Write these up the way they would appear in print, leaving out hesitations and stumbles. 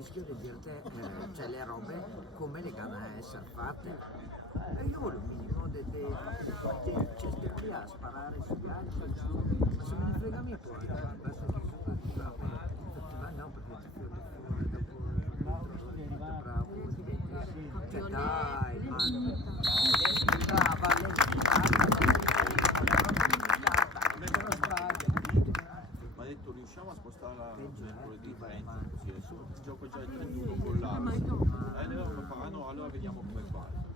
rischio di dirti cioè le robe come le devono essere fatte. E io voglio un minimo di cioè stai qui a sparare sugli altri, ma se me ne frega mi poi, basta che ma no, perché ti fuori dopo bravo, cioè dai, ma brava, Ma ha detto riusciamo a spostare la mercoledì 30, così adesso gioco già il 31 con l'Arsenal. Allora fa, no, allora vediamo come fare.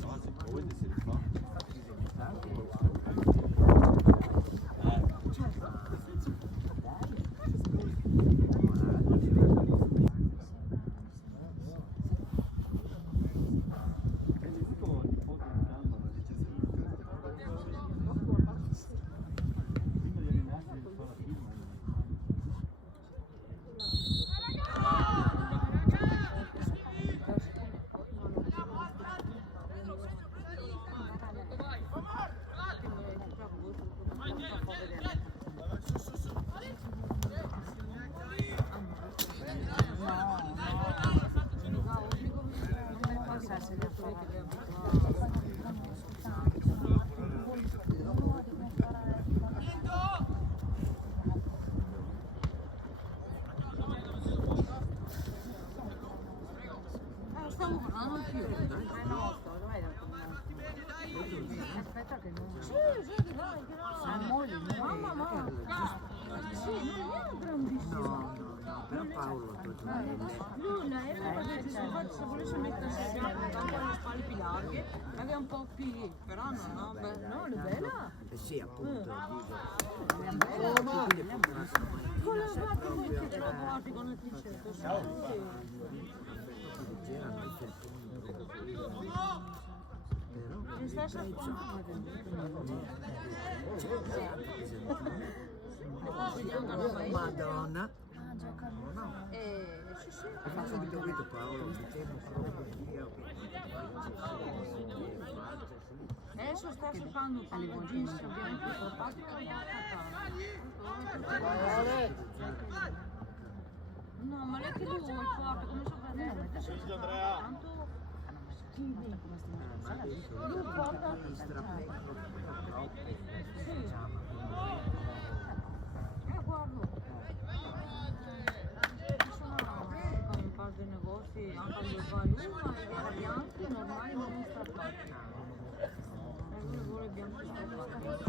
No, se poi se li fa. Stavo parlando anch'io. Aspetta che non... Sì, dai, mamma, sì, non è grandissimo. no, però Paolo Nulla, era perché se volesse mettersi a fianco tanto alle spalle più larghe, aveva un po' più, però no, è bella. sì, appunto, Con la guarda voi che ce la guardi con il t-shirt, ci sta Madonna. sì. Ma subito vedo Paolo, dicevo proprio Adesso sta cercando un po' di jeans, ovviamente portati per no, ma lei che lui vuole forte, come suo fratello, adesso si fa tanto... Lui porta... Sì. Guardo. Sono un par di negozi, anche al Valuma, Riviera Bianchi, normali non strappati. Vuole bianco strappato.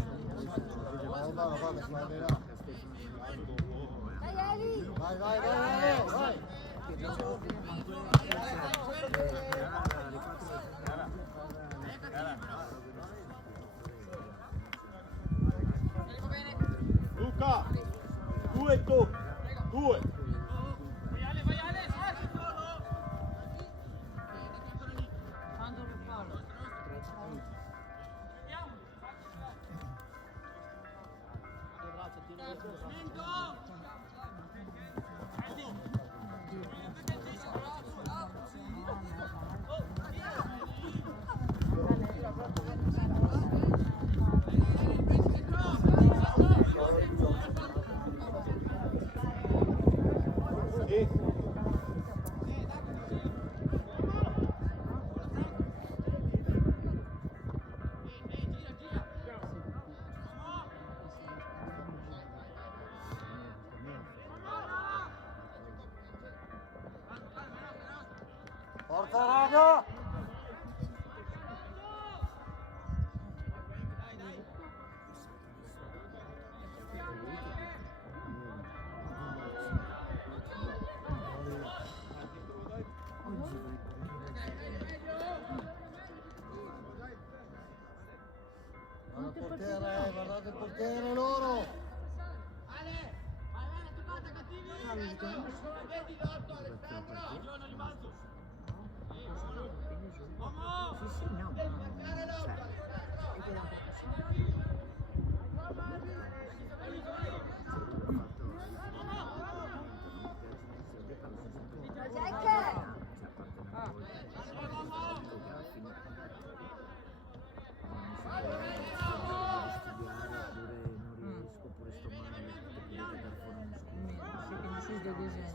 Vai. Luca, 2 tu, 2. Quando riparo. Forza raga! Guardate il portiere loro! due disegni.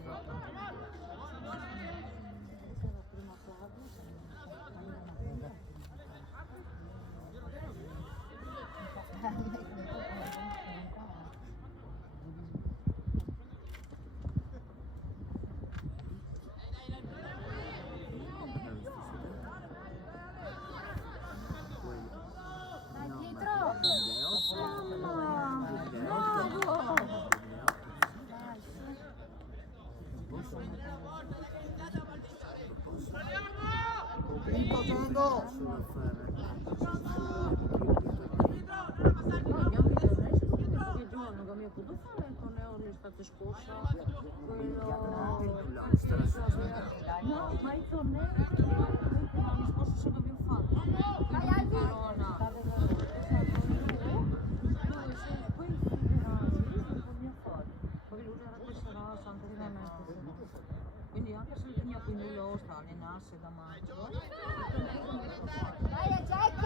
Vinto, Giando! Abbiamo i tornei che giocano che mi ha potuto fare il torneo l'estate scorsa, quello... No, ma i tornei l'anno scorso so che abbiamo fatto, quello di Verona, dove sei quei federali, non veniva fuori, poi lui era questa razza, anche da me quindi anche se veniva qui nulla sta a allenarsi da marzo. Dai, Jack!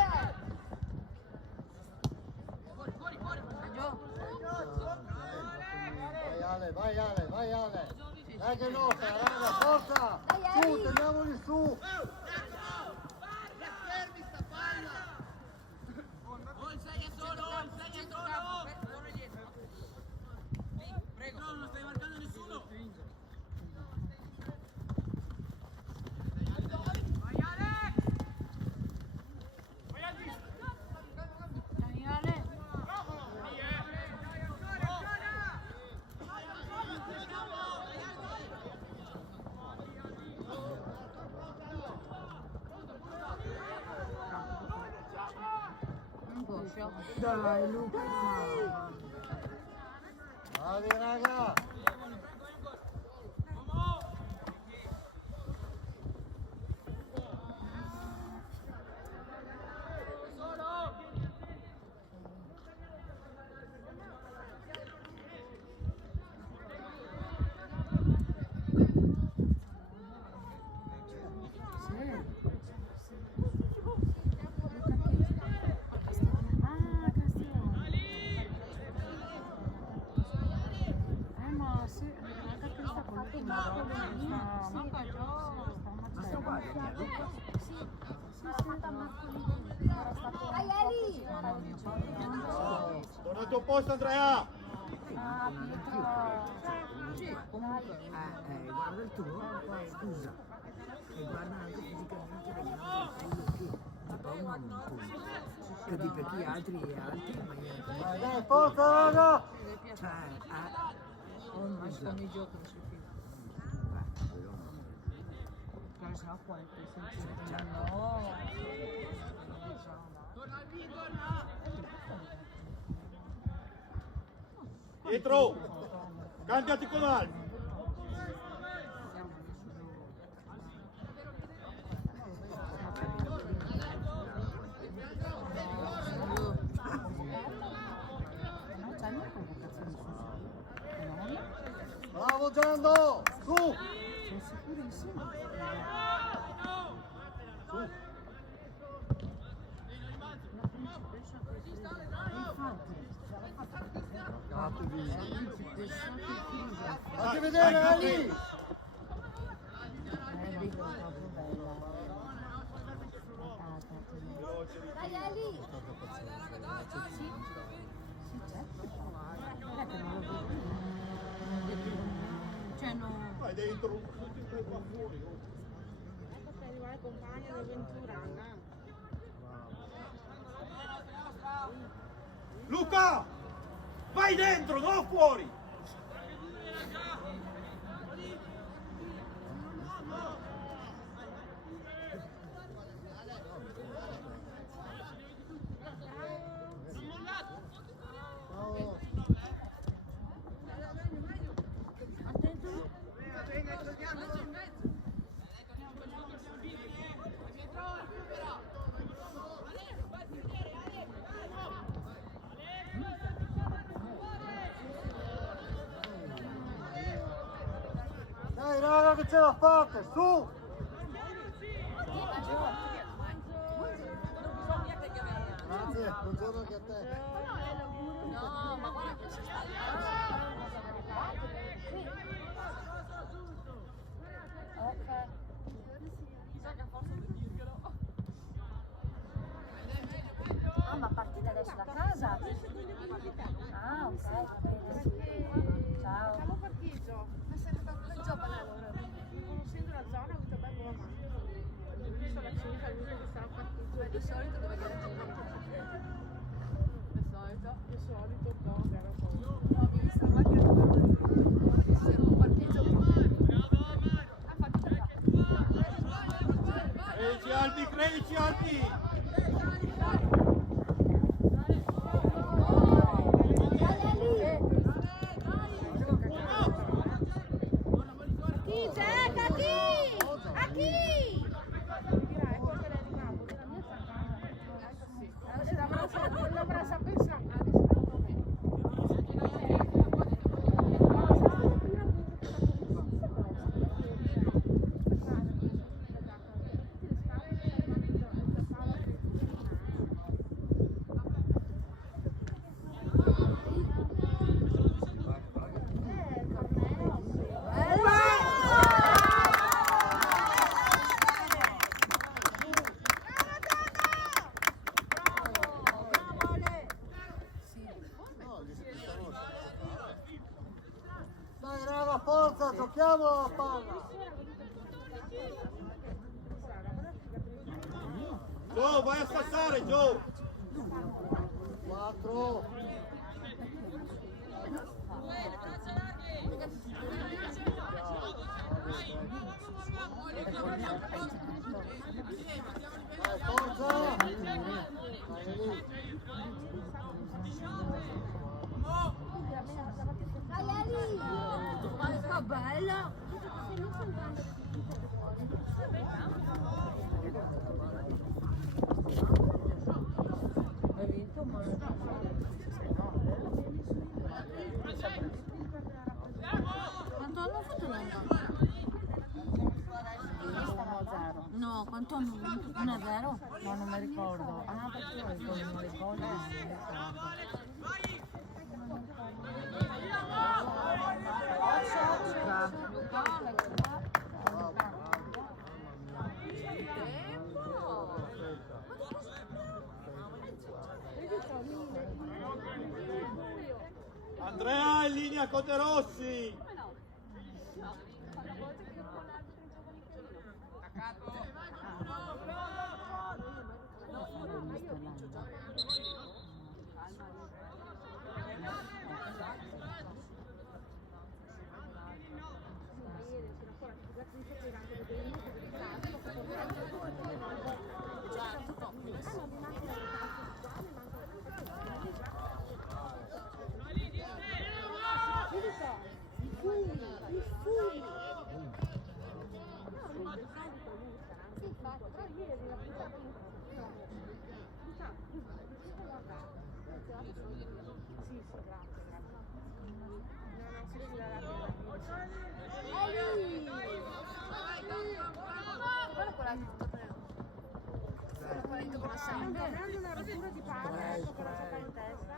Vai Ale, vai Ale! Dai che nostra, raga, forza! Su, teniamoli su! Dai Luca, Bravi raga! Dai, Eli! Torna al tuo posto Andrea! Guarda il tuo, scusa, e guarda anche fisicamente le gambe, che paura un punto. Che di per chi altri e altri, ma io Dai, forza raga! cioè, ma sto mi giocano sul film. Però se no qua è Dietro! Cambiati con Albi! Bravo Giando! Su! Sono sicurissimo. Su! La principessa che Cazzo di... la principessa che chiusa. Fatti vedere, Ali! Dai, Eli! Cioè no. Vai dentro! Tutti qua fuori! Per arrivare compagno d'avventura, no? Luca! Vai dentro, non fuori! Dai raga che ce la fate, su! Grazie, buongiorno anche a te. No, ma guarda che c'è stato. proteggici Alpi! Chi gioca? Chi? A chi? Dovrà saper Dai raga, forza, giochiamo a palla! Joe, vai a scassare, Joe! 4. Dai, forza! Dai lì! Dai Ali! Che bella! Hai vinto, ma quanto hanno fatto l'Onda? No, quanto hanno vinto? 1-0? No, non mi ricordo. Ah, perché io non mi ricordo. Non mi ricordo. Andrea in linea Coterossi! Prendo una rottura di palla, ecco, con la sopra in testa.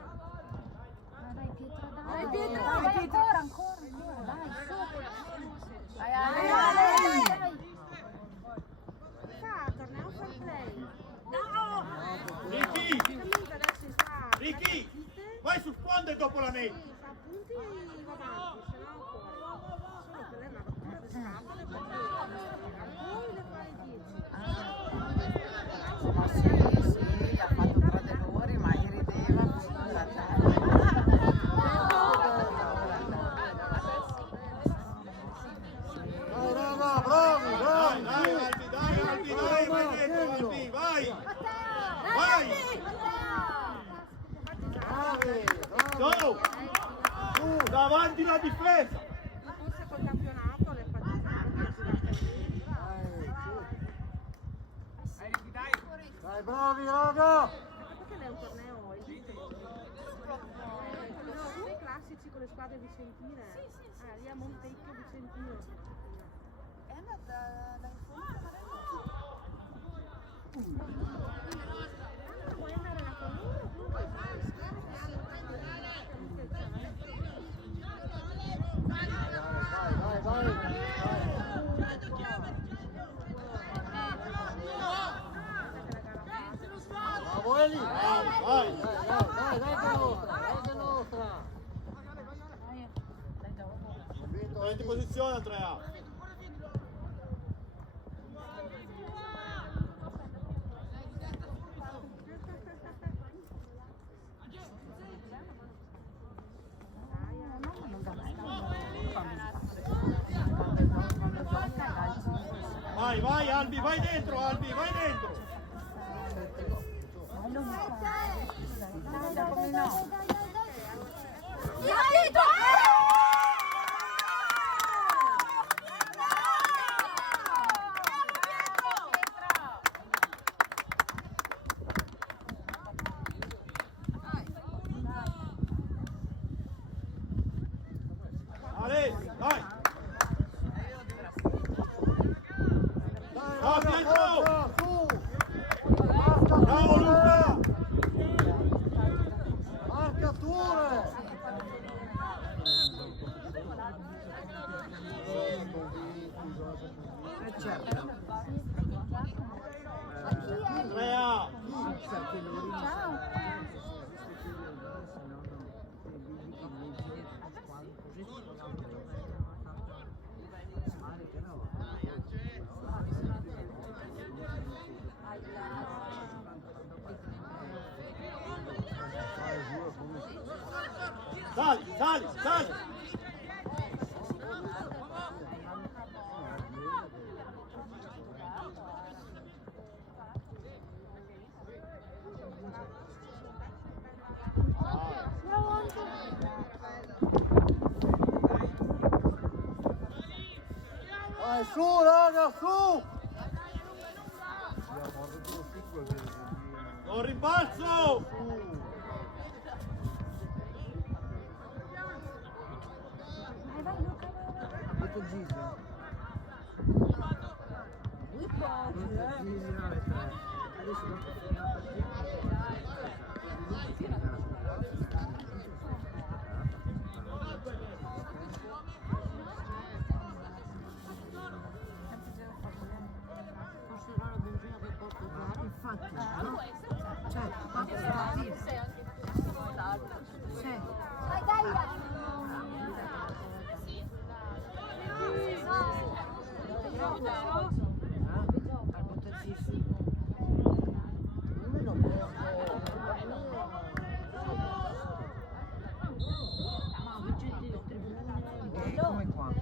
Dai Pietro, dai! Dai, Pietro, Dai, dai, ancora, dai, su! Dai, Dai, dai! Fa, torneo fair play. Ricky! Comunque adesso sta... Ricky! Vai su sponde dopo la media! Sì, fa punti va avanti, se no fuori. Solo che lei è una rottura di scatola e poi le fare 10. Ma sì, ha fatto 3 errori, ma gli rideva. Dai raga, bravi, bravi! Dai Albi, vai dentro Albi, vai! Vai! Bravi, bravi! Joe! Su, davanti la difesa! Forse col campionato le Dai, bravi raga! perché lei è un torneo elite? Tornei classici con le squadre vicentine. Lì a Montecchio Vicentino. È andata da in fondo a puoi andare là con loro? Bravo Eli! Vai! Dai che nostra! Prendi posizione Andrea! Vai Albi, vai dentro Albi, vai dentro! Ale, dai! Dai, Pietro! forza, su! Bravo Luca! Marcature! Certo. Andrea! Perché loro Sali, sali, sali! Vai su, raga, su! Non rimbalzo! Posso dare la benzina che porto già? infatti, no? Cioè, quanto sì. Vai, Gaia! Come qua?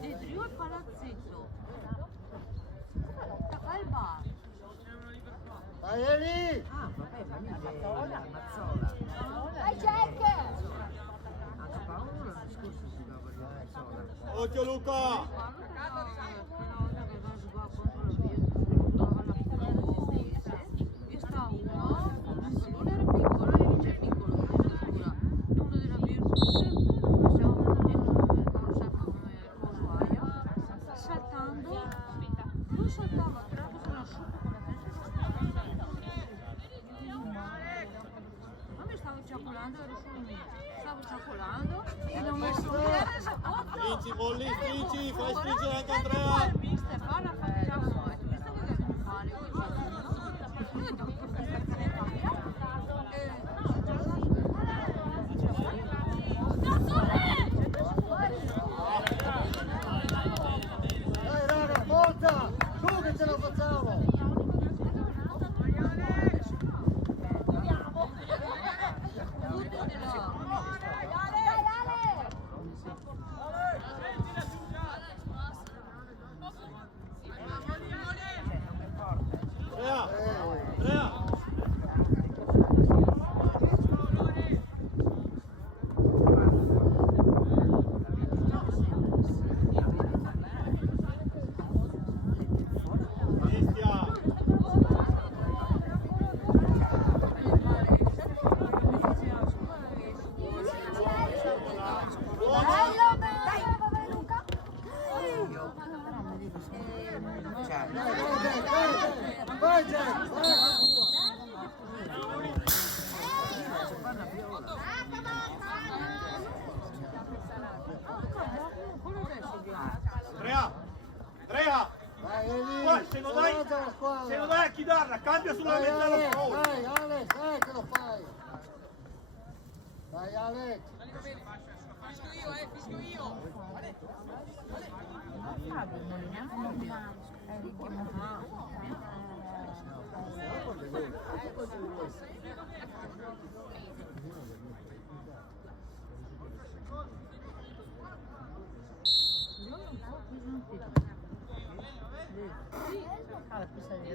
Dentro io e Palazzetto al bar. Vai Eli! Ah, vabbè, ma lì è Mazzola. Vai, Jack! Anche Paolo l'anno scorso si dava di Mazzola. Occhio Luca! Io stavo il Simone era piccolo, lei invece è piccolo, uno della Virtus, siamo saltando, lui saltava, però con l'asciutto con la ma mi stavo ciacolando, ero solo mia, stavo ciacolando e l'ho messo bene sotto. Spingi, Molli, spingi, fai spingere anche Poi Andrea! il mister fa la facciamo, e tu visto che devi fare, io ho detto, Dai raga, forza! Su che ce la facciamo! Andrea! Andrea! Cristian! Bello, vai Luca! Vai Jack, vai! Andrea! Andrea! Vai Eli! Guarda, se non dai la squadra! se non dai a chi darla, cambia sulla Dai mezza allo Alex, gol! dai Alex, dai che lo fai! Dai Alex! Ah, questa è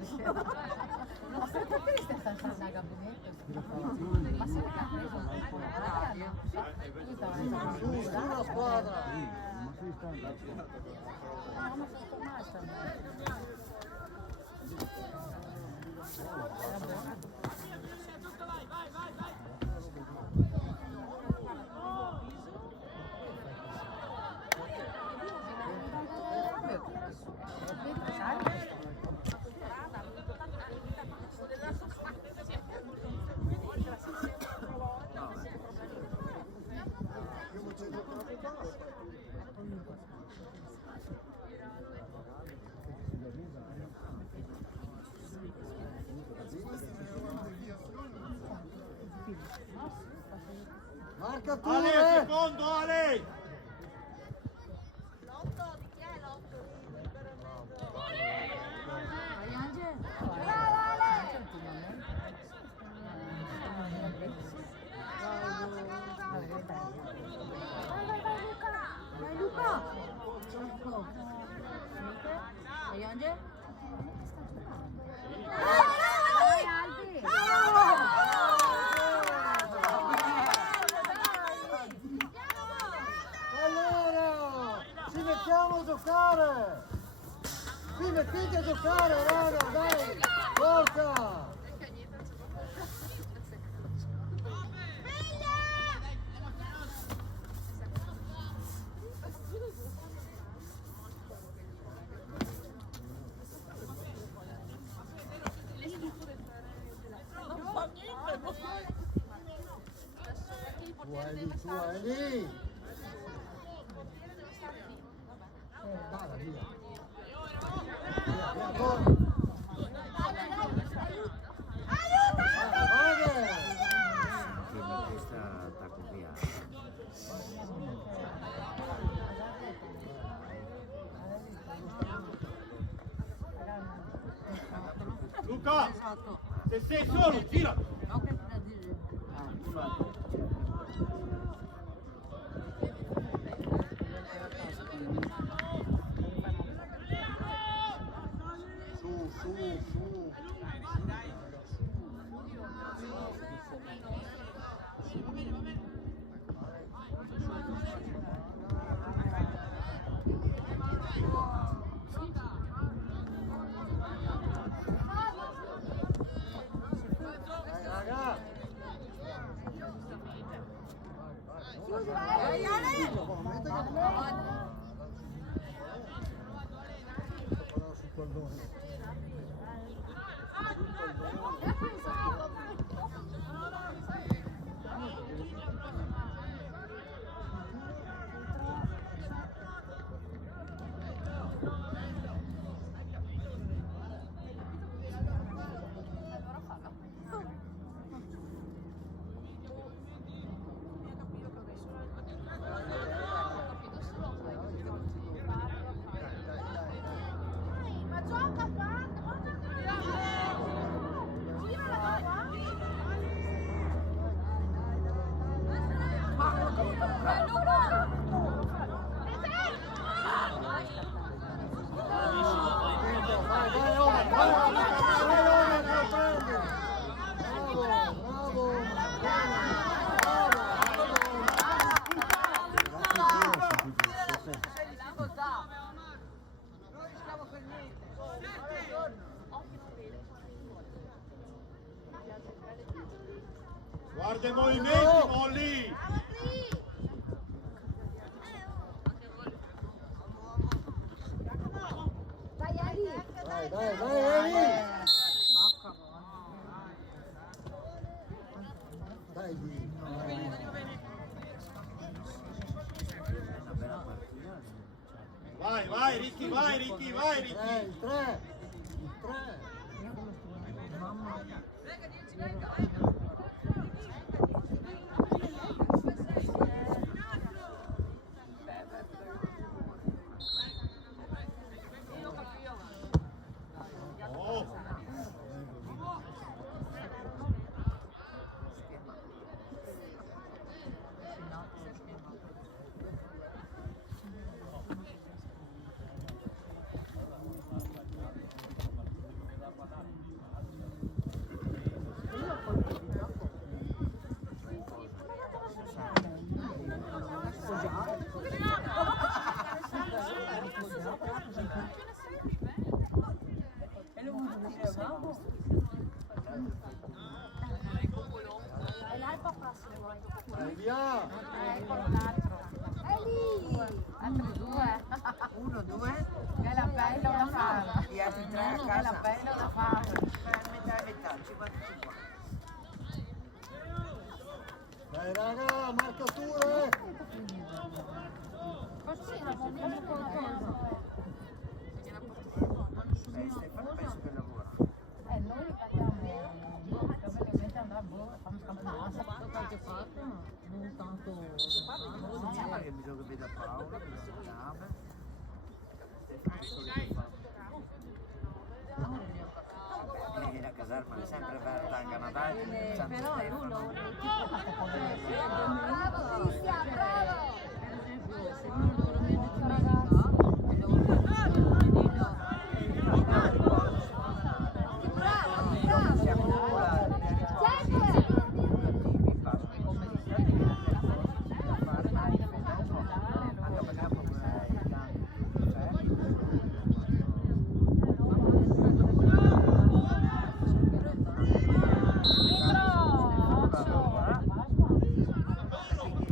aspetta, che stai facendo al gabinetto? Ma se l'ha preso Una squadra! ma sei tomata. Marca tu! Ale, secondo, Ale! Allora! Ci mettiamo a giocare! Ci mettete a giocare, raga, dai! Forza! Tu è lì! Dai, via! Via, corri! Che questa attacco via. Luca! Se sei solo, gira! Su, su, su! Dai, raga! Vai, Ale! Sul pallone. Ma gioca qua! Girala qua! Vai, vai, Omer, vai, Omer, vai, Omer, che lo prende! Bravo, bravo! Guarda i movimenti, Molly! Vai, Ali! Vai, vai, vai, Eli! Dai lì! Una bella partita. Vai, vai, Ricky, vai, Ricky, vai, Ricky! Il 3! Il 3! Dai, via! Eccolo l'altro. È lì! Altri due. 1, 2, Che l'appello da fare. gli altri 3 a Che casa. l'appello da fare. Metà e metà, 50-50. Dai raga, marcature! Facciamo qualcosa. Stefano penso che lavora. Noi abbiamo probabilmente andrà a fare un campionato. Qualche parte, ma non tanto. Non c'è mai bisogno che veda Paolo, che lo chiama. Stefano solito fa. La caserma è sempre aperta anche a Natale. Però lui lo Bravo Cristian, bravo! per esempio, se uno loro viene di domenica e devo fare il venerdì, Siamo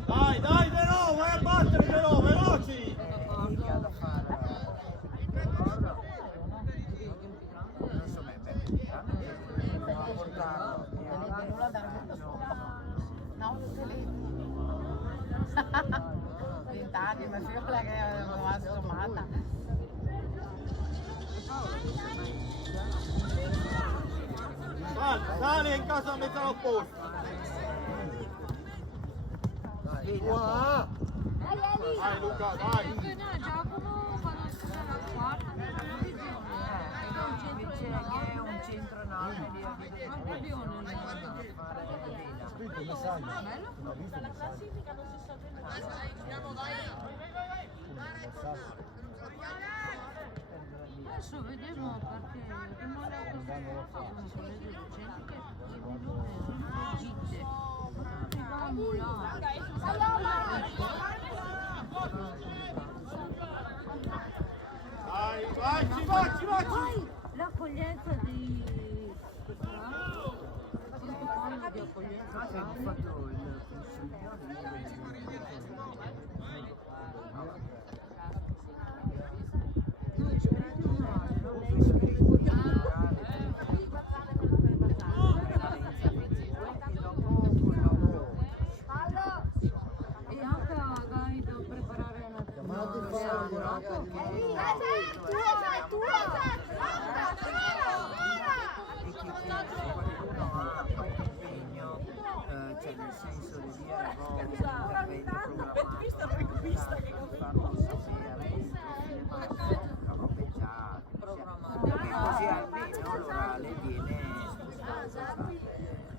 Dai, dai, De No, vai a battere De No, veloci! No, tutte lì. 20 anni, ma figura che avevo assomata. Sale in casa a metà opposta. Qua! Dai Eli! Dai Luca, dai! anche noi Giacomo quando scusa la quarta per la visione Invece che è un centro enorme di visione Scritto il messaggio. bello? L'ho visto il messaggio. Adesso vediamo perché prima era così un collegio docente che secondo me erano gitte arrivavamo là Dai, vai, ci va, ci va! poi l'accoglienza di quest'anno protocollo di accoglienza Abbiamo tranne fatto il consiglio noi iscritti uguali, no? Fallo! E anche a guide preparare una Chiamate il fallo, raga, di Eli! nuovo. È tua! È tua! e che qualcuno ha qualche impegno, cioè nel senso di dire un intervento programmato, farlo sapere in profilo robe già programmate, così almeno l'orale viene spostato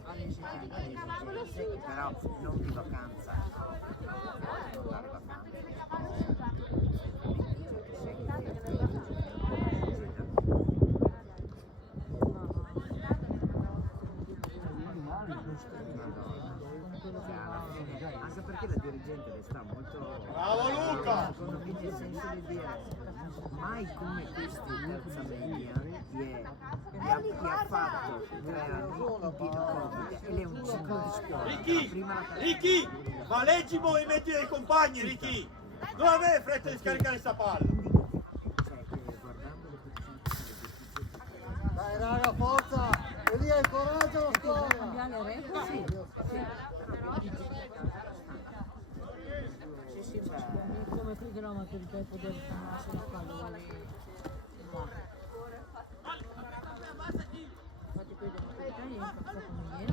alle esigenze, però non di vacanza, non dare vacanze. Anche perché la dirigente le sta molto Bravo Luca! secondo me nel senso di dire mai come questi in terza media gli ha fatto 3 anni in pieno Covid e lei è un ciclo di scuola. Ricky! Ricky! Ma leggi i movimenti dei compagni, Ricky! Non avere fretta di scaricare sta palla! Cioè che guardando le posizioni Dai raga, forza! E lì hai il coraggio lo scuola! cambiare le regole sì, cioè, come qui della maturità e poter fermarsi il calore infatti qui della maturità io come ieri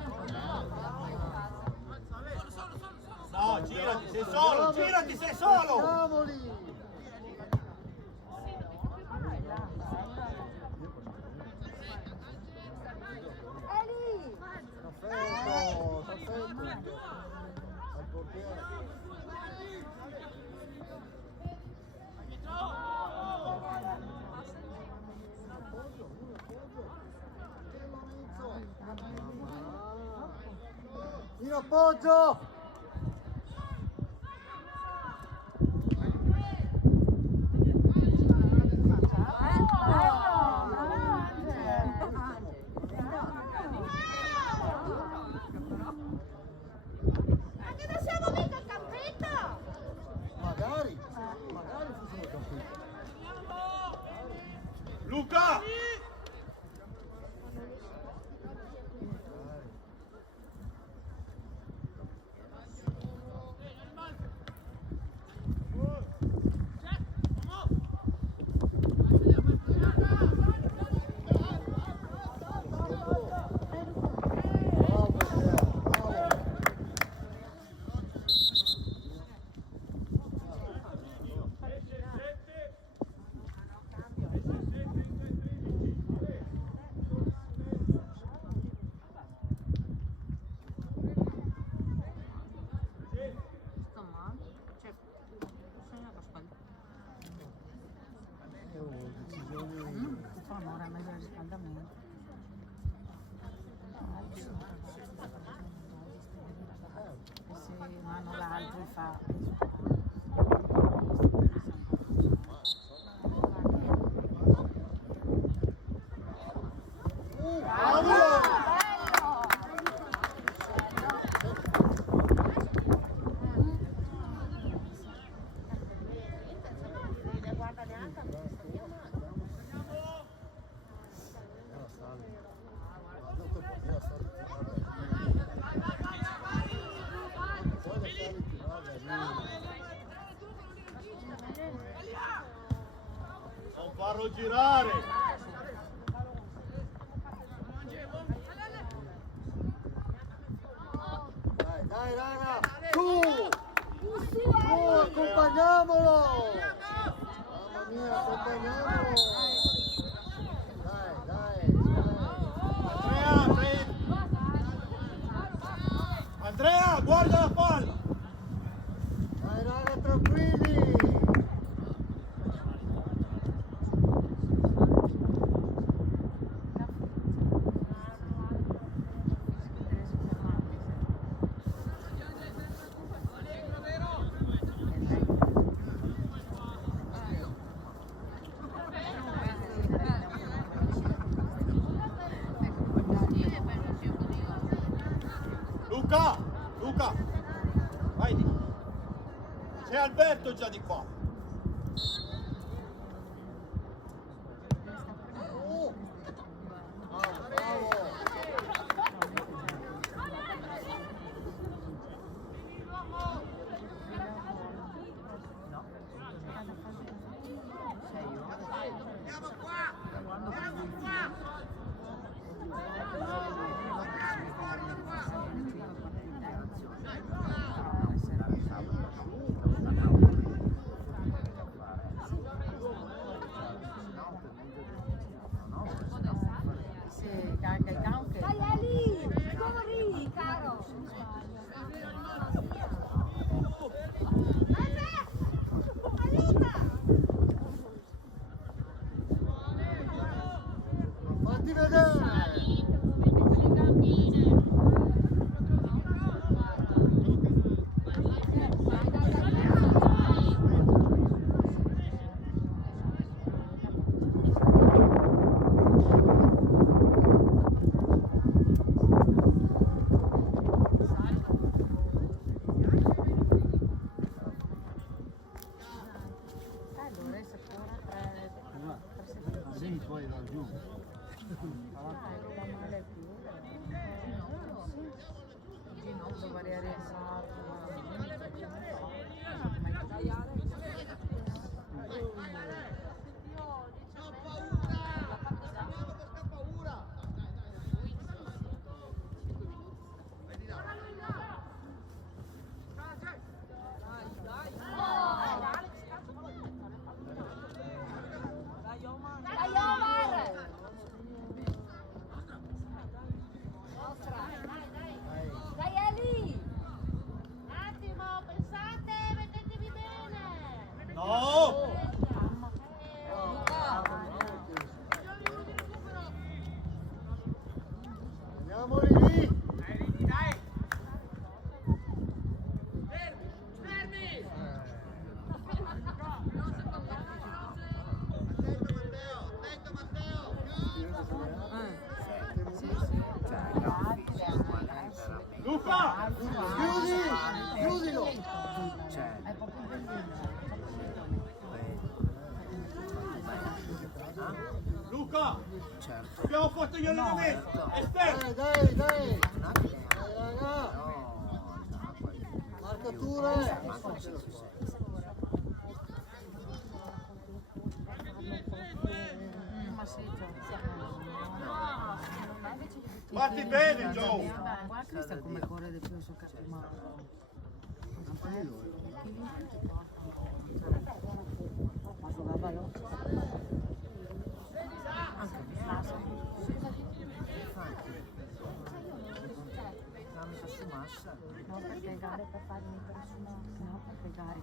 No, girati, sei solo! Girati, sei solo! Siamoli! Eli! Perfetto, perfetto! Al portiere. In appoggio! Anche da girare. Dai raga, su! Accompagniamolo! Mamma mia, accompagniamolo! Dai. Andrea, guarda la palla! Dai raga, tranquilli! Luca, vai di. C'è Alberto già di qua. Dai Eli, corri, caro. Aiuta! Fatti vedere! Sì, poi va giù. Dai Omar! Dai Eli! Un attimo, pensate, mettetevi bene. No! Andiamoli lì! Luca! Chiudilo! Cioè, È proprio bellino. Luca! certo. Abbiamo fatto gli allenamenti! Esterno! Dai! Dai raga! Marcature! Ma sì, Batti bene, Joe! guarda Cristian come corre di più su Catimano. Ma giocava veloce. Cambia su massa. No, perché gare per fare no, perché gare,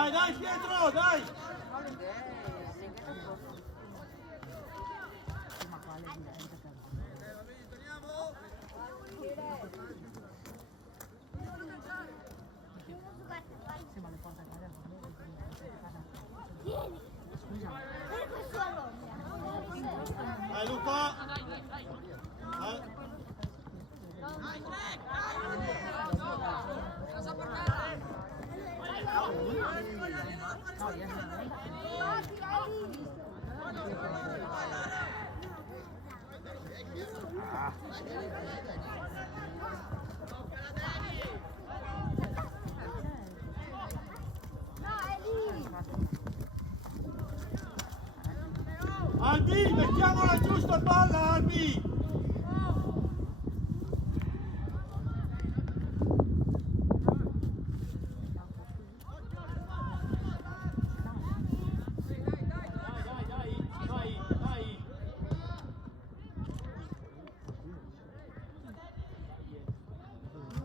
Dai, dai Pietro, dai! Ma quale diventa sì, ma le porta a casa scusa. Dai Luca! Albi, mettiamo la giusta palla, Albi!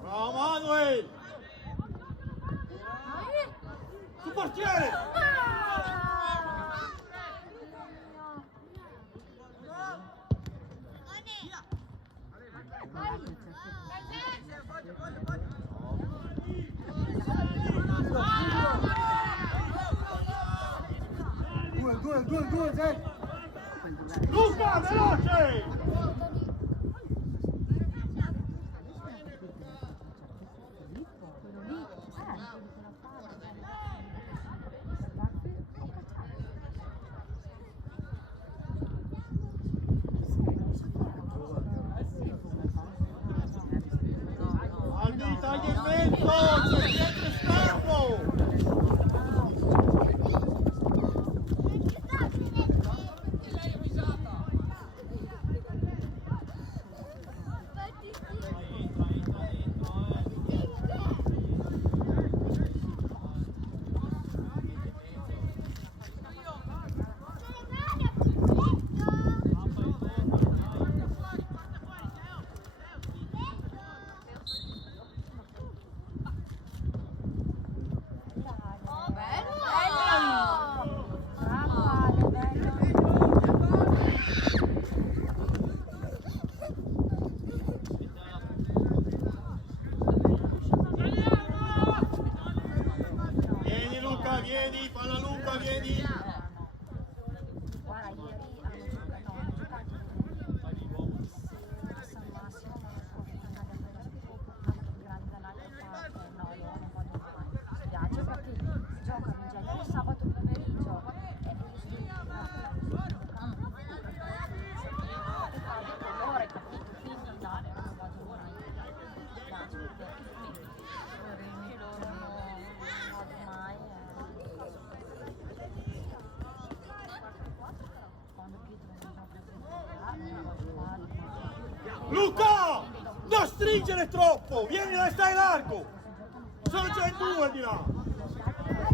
Bravo Manuel! Su portiere! Due, dai! Luca, veloce! Albi, taglia il vento! C'è sempre scampo! Vieni Luca, vieni, falla Luca, vieni! Guarda, ieri hanno giocato grande dall'altra parte, no, io non vado mai. Mi spiace perché giocano in genere sabato pomeriggio e io sto l'ora, capito? Quindi andare, non vado mai. Mi spiace perché poverini loro non vado mai. Quando Pietro mi gioca non vado mai. Luca! Non stringere troppo! Vieni dove stai largo! Sono già in due di là! Giocano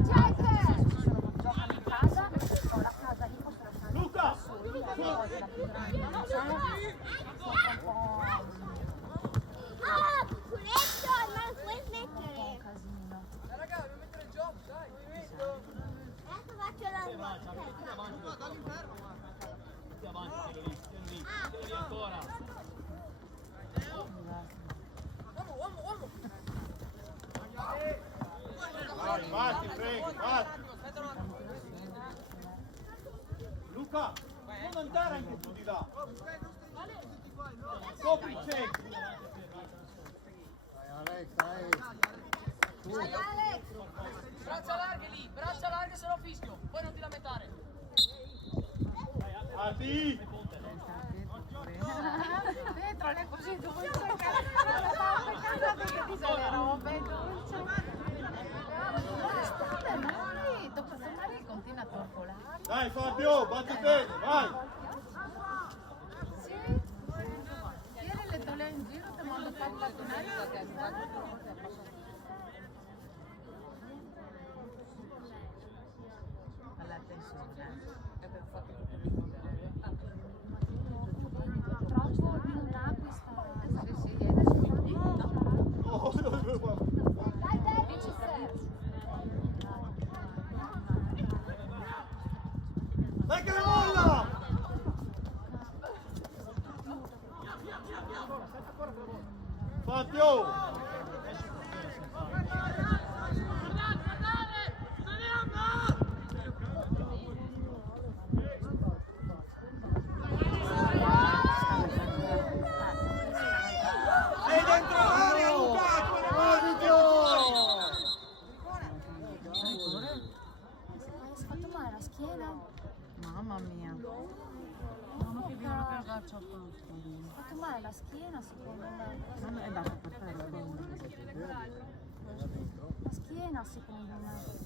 in casa, ho la casa lì, posso lasciare Luca! soli, la cosa la più grande non c'è, sono un po' Ah, cuculetto, non lo puoi un smettere. casino. Adesso faccio la svolta. Vai, vai, ti prego, vai! Luca, non andare anche tu di là! Copri il centro! Dai Alex, dai! Dai Alex. Braccia larghe lì, braccia larghe se no fischio, poi non ti lamentare. Albi! Pietro è così dolce, casa perché ti sa le robe, dolce. Dove state mai? Dopo Maria continua a torcolare. Dai Fabio, batti bene, vai! Sì? Ieri le tole in giro ti mando fare pattinare perché all'attenzione. Purtroppo non ha questa... Sì, sì, Oh, Dai Davis. Fabio! Sei dentro l'area, Luca! Si è fatto male la schiena? Mamma mia. Mamma che viene per calcio a fatto. Si è fatto male la schiena secondo me. Non è da per te, La schiena secondo me.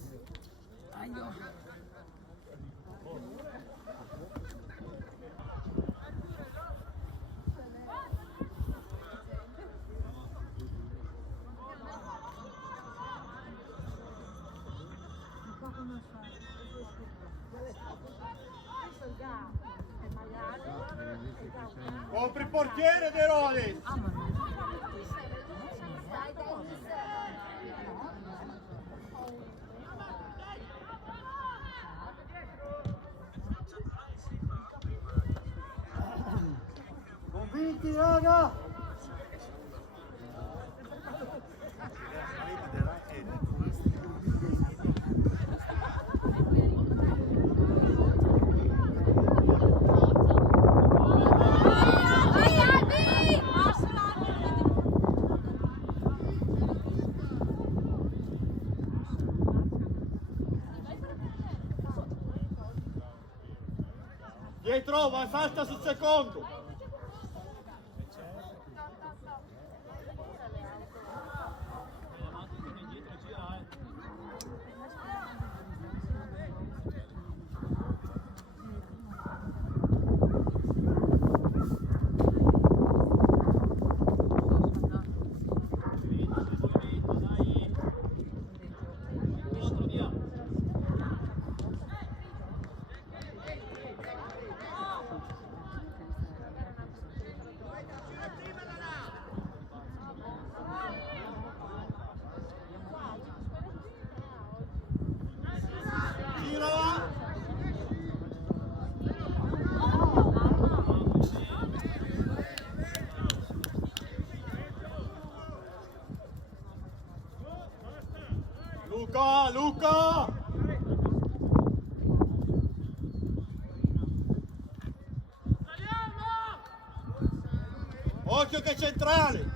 Compri il portiere De Rodi! Convinti raga! Dietro, va salta sul secondo! Luca, Luca! Occhio che è centrale!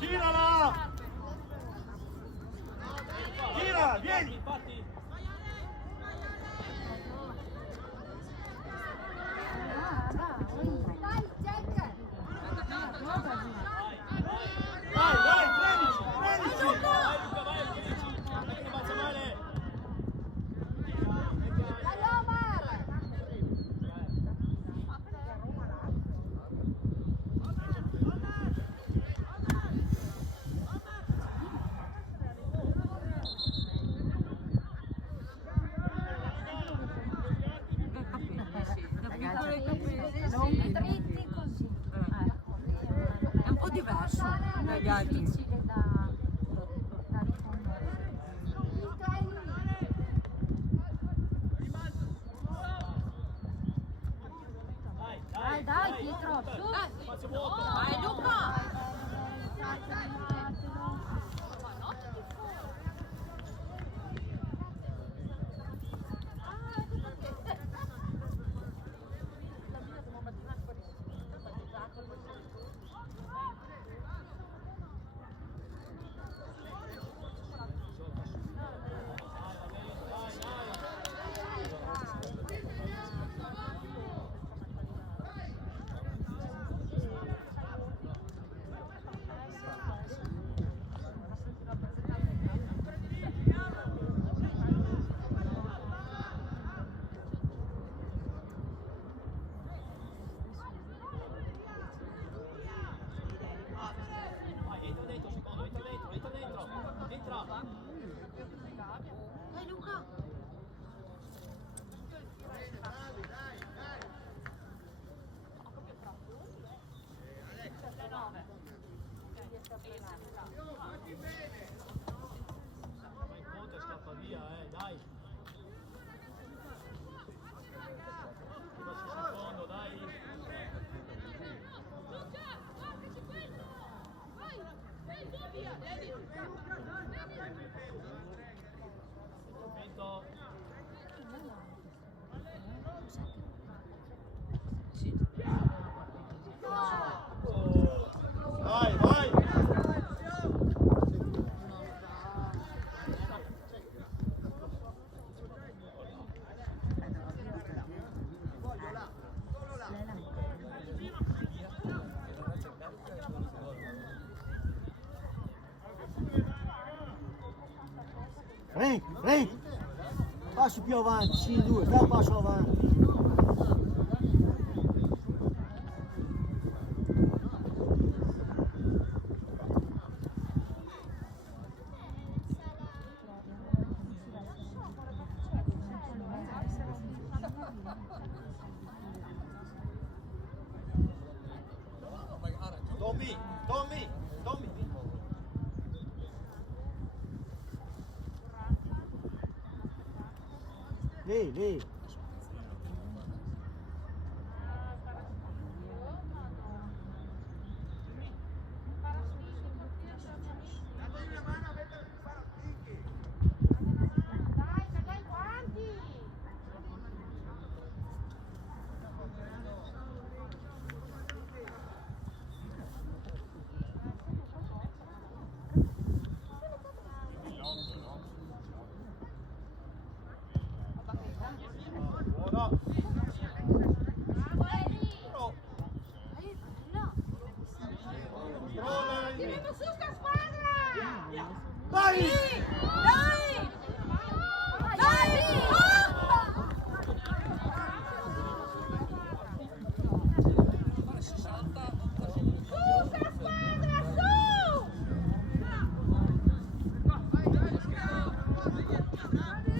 Girala! Gira, vieni! Vai, vai, 13! Dritti così. È un po' diverso dagli altri. Difficile da rifondere. Dai, dai, Pietro, su! Vai Luca! Frank, passo più avanti, sì, due, fai un passo avanti. Tommy. Lì.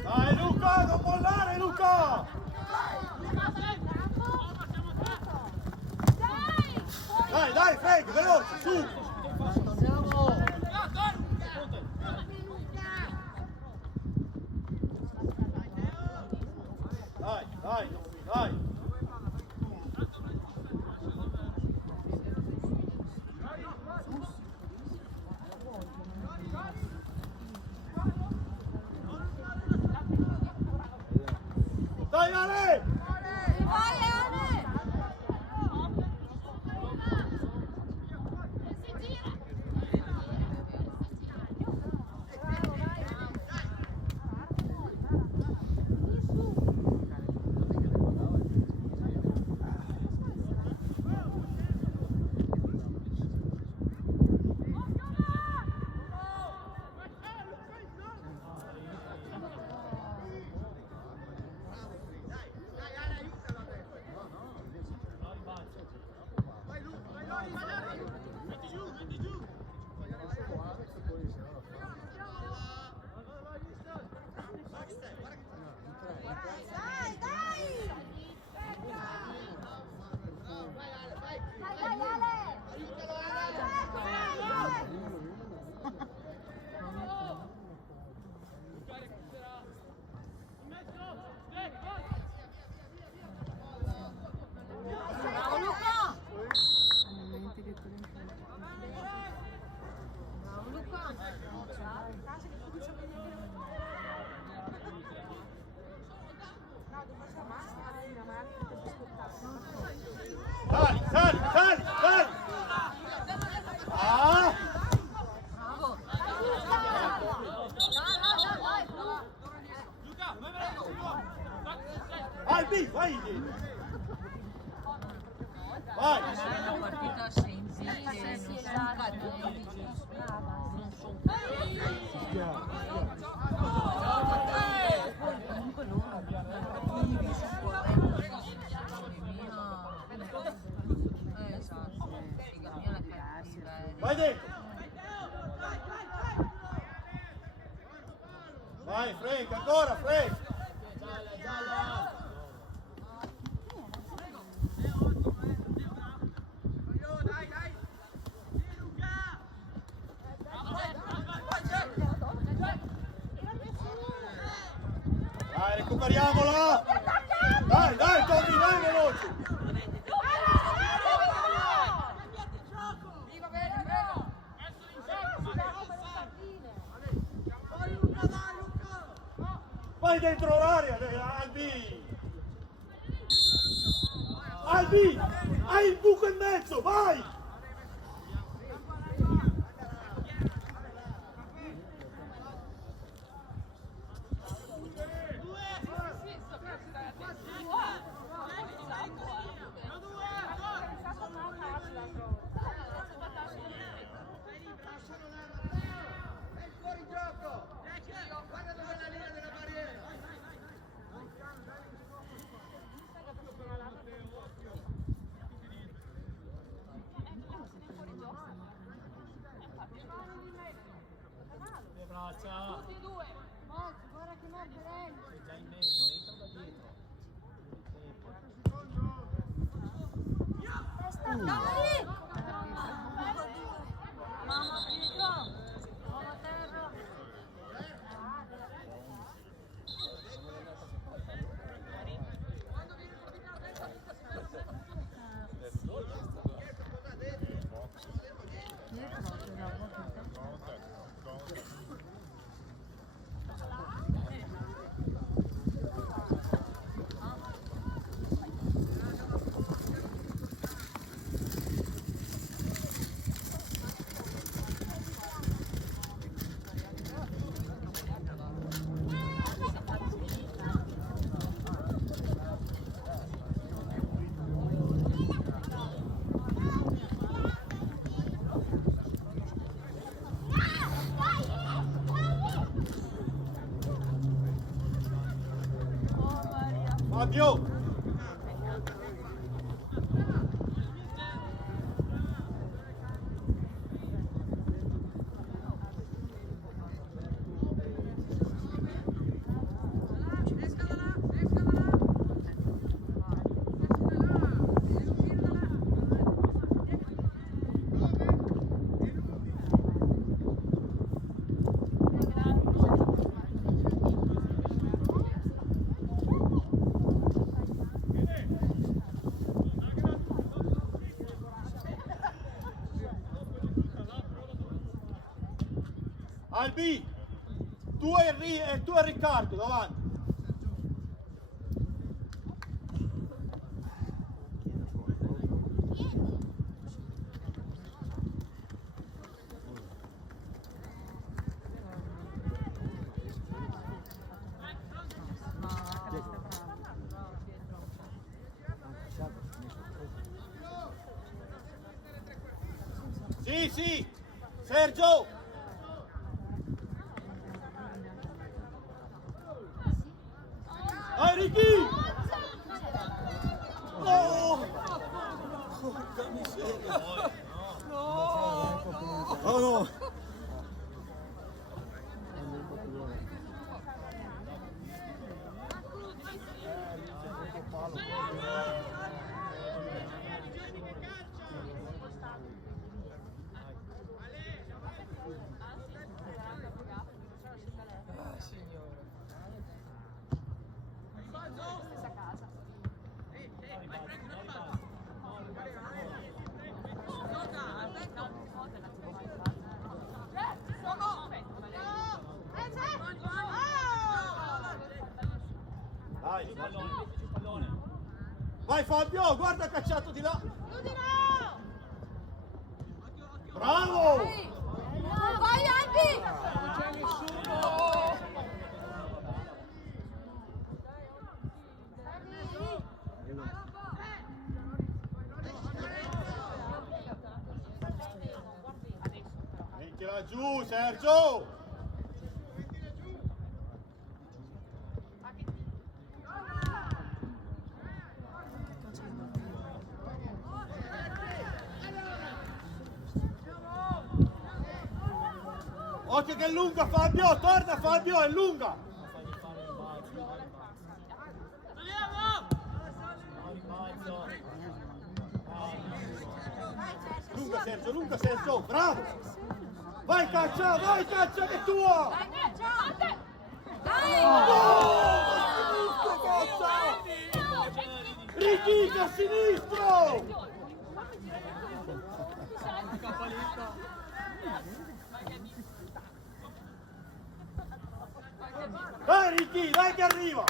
Dai Luca, non mollare Luca! Dai, Frank, veloce, su! Dai! Dai Ale! Sali! Ah! Albi, vai! Vai! È una partita semplice, non sono cadenti, non sono comunque loro cattivi, sono esatto, figa mia la cattiva. Vai dentro! Vai Frank, ancora Frank! Dai, recuperiamola! Dai, Tommy, dai veloce! Vai dentro l'area, Albi! Albi! Hai il buco in mezzo, vai! Fuori gioco! Tutti e due. Guarda che morte lei. Sei già in mezzo, entra da dietro. Dai! Mamma Pietro, mamma terra. Fabio! Albi, tu e Riccardo davanti. Sì, sì, Sergio. Dai Ricky! Oh! Porca miseria! No, no! Dai, vai Fabio, guarda cacciato di là! Bravo! Vai Albi! Non c'è nessuno. Mettila giù, Sergio! Occhio che è lunga Fabio, torna Fabio, è lunga! Lunga Sergio, bravo! Vai caccia che è tua! Ricky a sinistro! Dai Ricky, dai che arriva!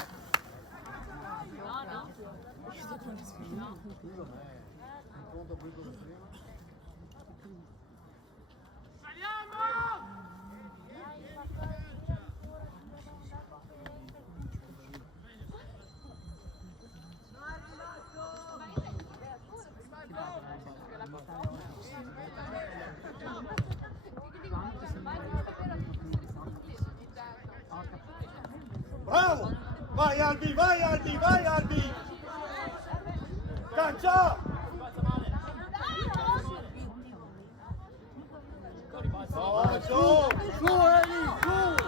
Bravo! Vai Albi, vai Albi, vai Albi! Caccia! Su Eli, su!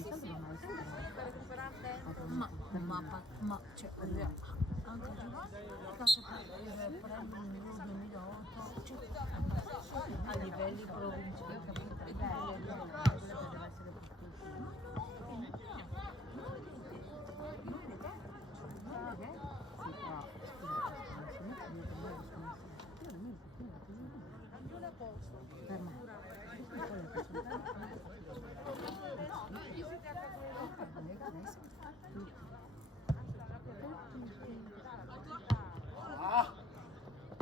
per recuperare tempo. Ma cioè, anche Giovanni faccio per prendere il 2008 cioè, a livelli provinciali,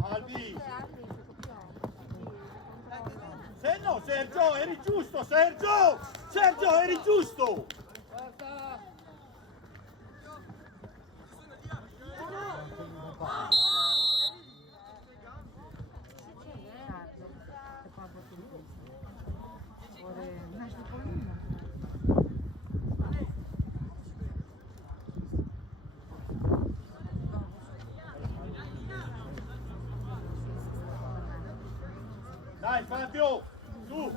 Albi! Se no, Sergio, eri giusto, Sergio! Sergio, eri giusto! Dai Fabio, su!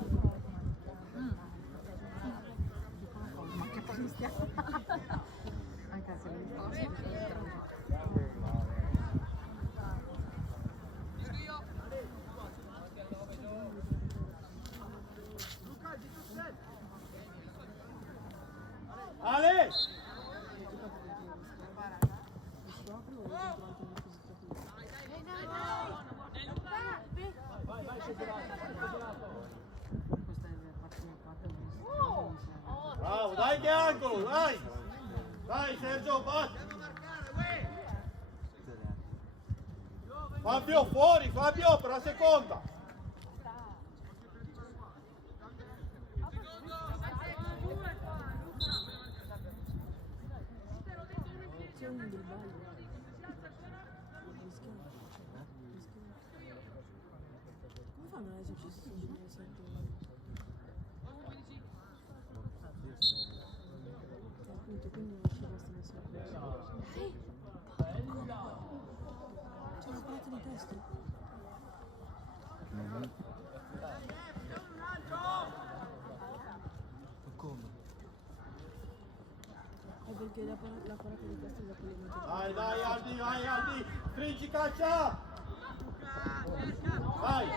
ma che poi stiamo anche se Ale! Bravo, dai che angolo, dai! Dai Sergio, batti! Fabio, fuori, Fabio, per la seconda! Come fanno l'esercizio? Appunto, quindi non ci basta nessuno. C'è una parte di testa. Come? È perché la parata di testa è da quelle Dai, dai Aldi, stringi calcia! Vai!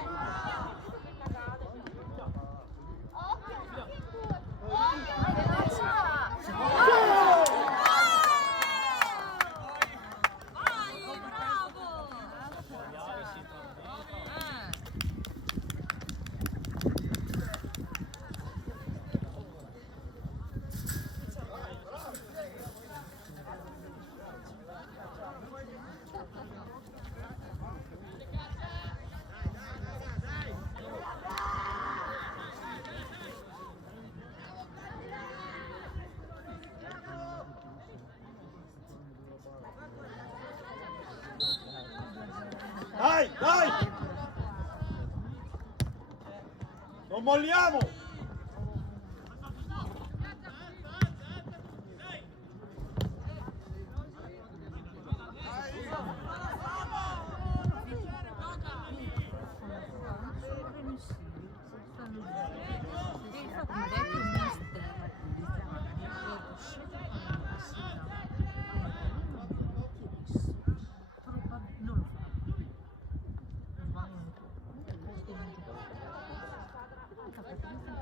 Dai, dai! Non molliamo! Capito?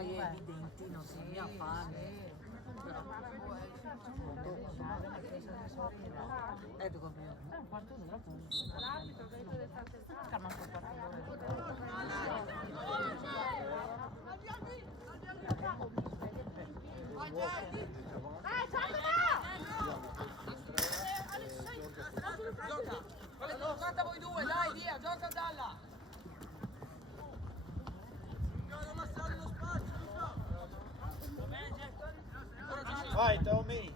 guai evidenti non si mi fare. Ecco come. Un quarto d'ora appunto. L'arbitro ha detto di fare calma un quarto Gioca! Guarda voi due, dai, via, gioca Dalla! Vai Tommy!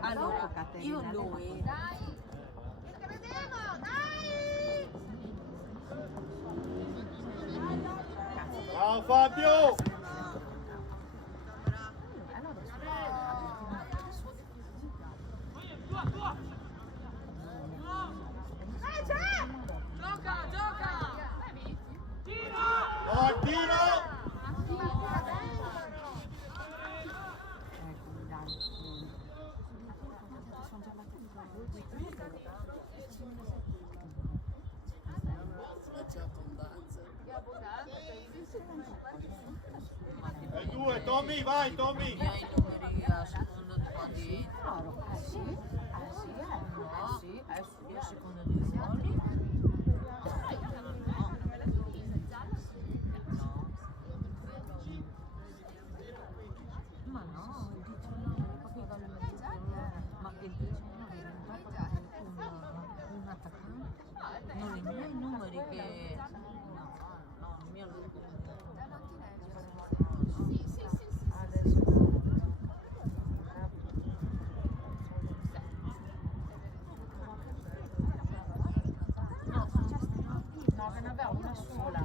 Allora, io lui Ciao Fabio! Gioca, gioca! Vai, tiro! E due, Tommy, vai Tommy! i numeri a seconda di qua dietro. Sì, A seconda di fuori. Ma no, il 19 proprio dalle ma che il 19 è diventato un attaccante. Non i miei numeri che. No, il mio no, che ne aveva una sola.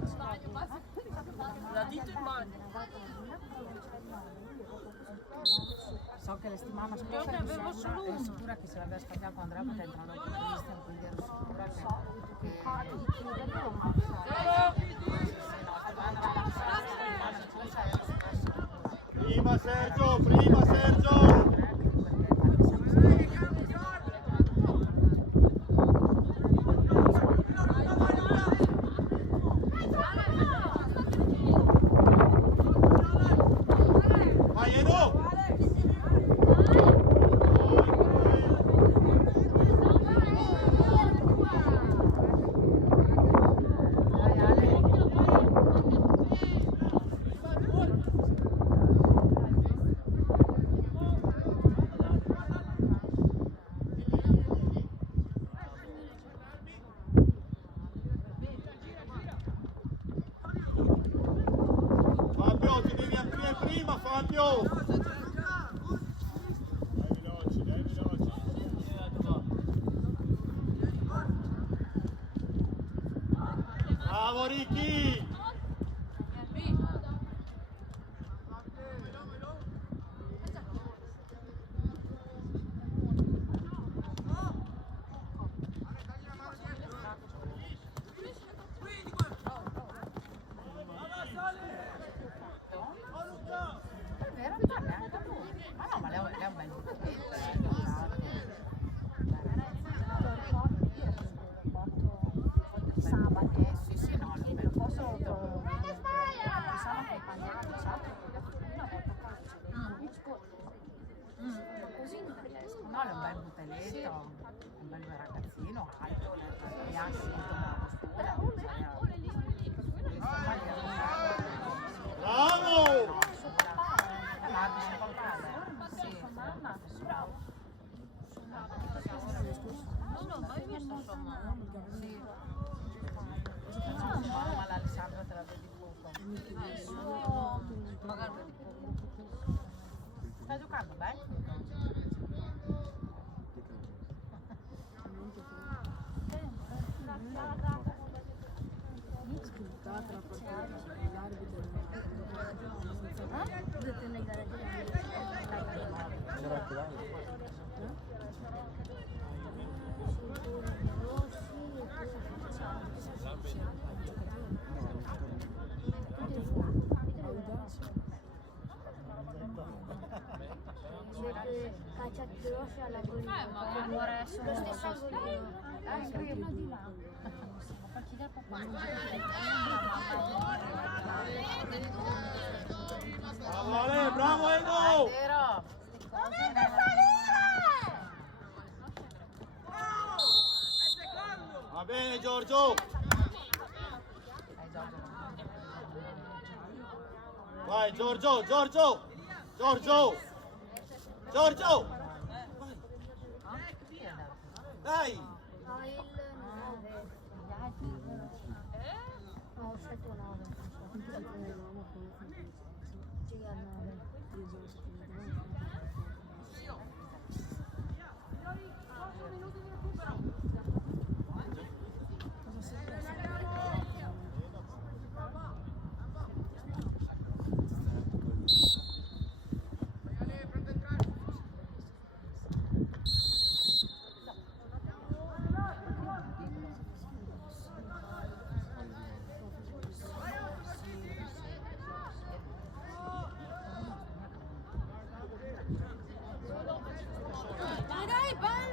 La dito in mano! So che la settimana scorsa Io ne avevo solo ero uno. sicura che se l'aveva scambiato con Andrea poteva entrare in turista, quindi ero sicura Prima Sergio, prima Sergio! Vai Edo! Fabio, ti devi aprire prima, Fabio! Dai veloci, dai veloci. Bravo Ricky! è vero, non parla neanche a lui. Ma no, ma lei è un bel sabato. Sì, sì, no, non posso sono accompagnato, così non riesco. No, è un bel butelletto, un bel ragazzino, alto, e ha scelto una postura. Bravo! Non l'ho mai visto sua mamma. Ma l'Alessandra te la vedi poco. Magari vedi poco. Sta giocando bene? Caccia grossa alla bolina. Ma vorrei Lo stesso prima di là. Bravo Ale, bravo Edo! Vero? Dovete salire! Va bene Giorgio! Vai Giorgio, Giorgio! Giorgio! Giorgio! Dai! No, il 9. No, ho scelto 9. Sì, al 9. Dai, bella!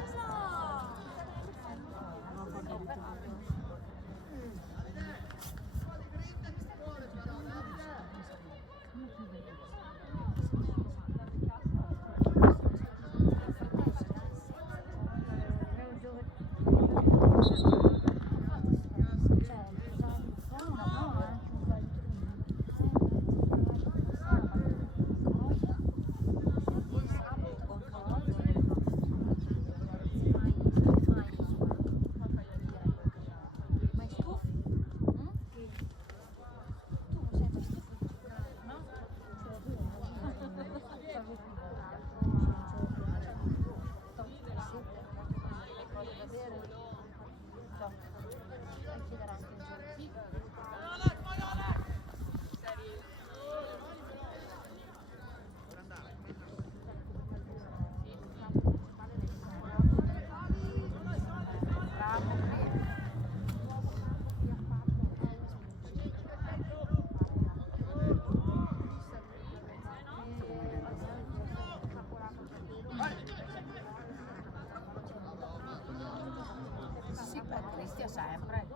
Sì, beh, Cristian sempre.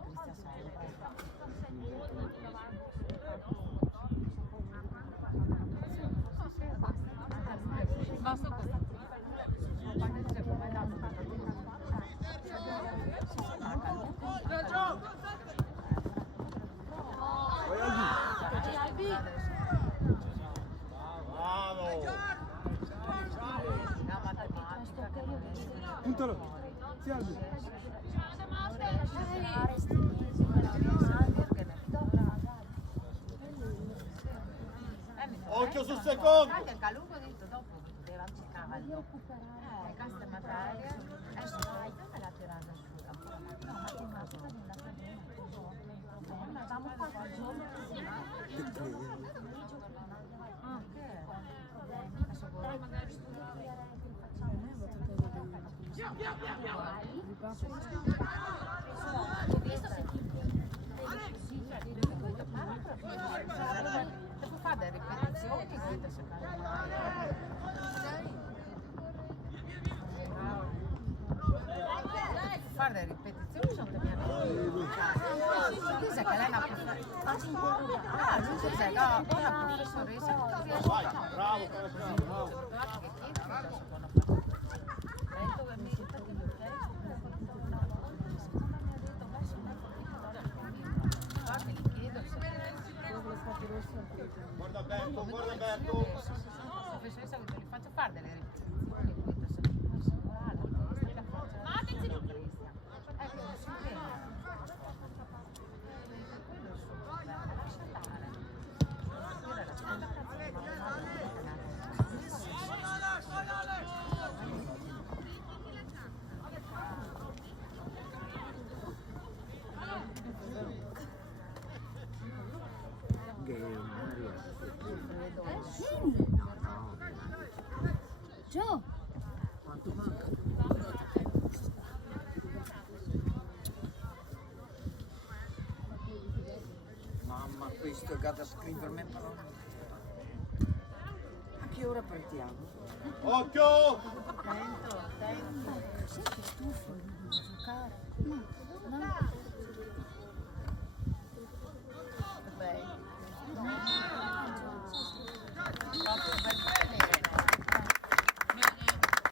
Basta questo. Puntalo. Si alzi. Occhio sul secondo! Anche Calungo ha detto dopo poteva caldo. Questa materia è solo la tirata su. Se può fare delle ripetizioni, credo secondo me. Fare delle ripetizioni sono scusa che lei è una professoressa che non riesce a Bravo, Guarda Berto, guarda Berto! Professoressa che gli faccio fare delle ripetizioni, quindi se non si morale, ma attenzione Cristian, ecco, non si impegna. Lascia andare. Gio, He's got a scrivermi parole. A che ora partiamo? Occhio! Attento, attento. Cos'è che stufo di giocare? No, no.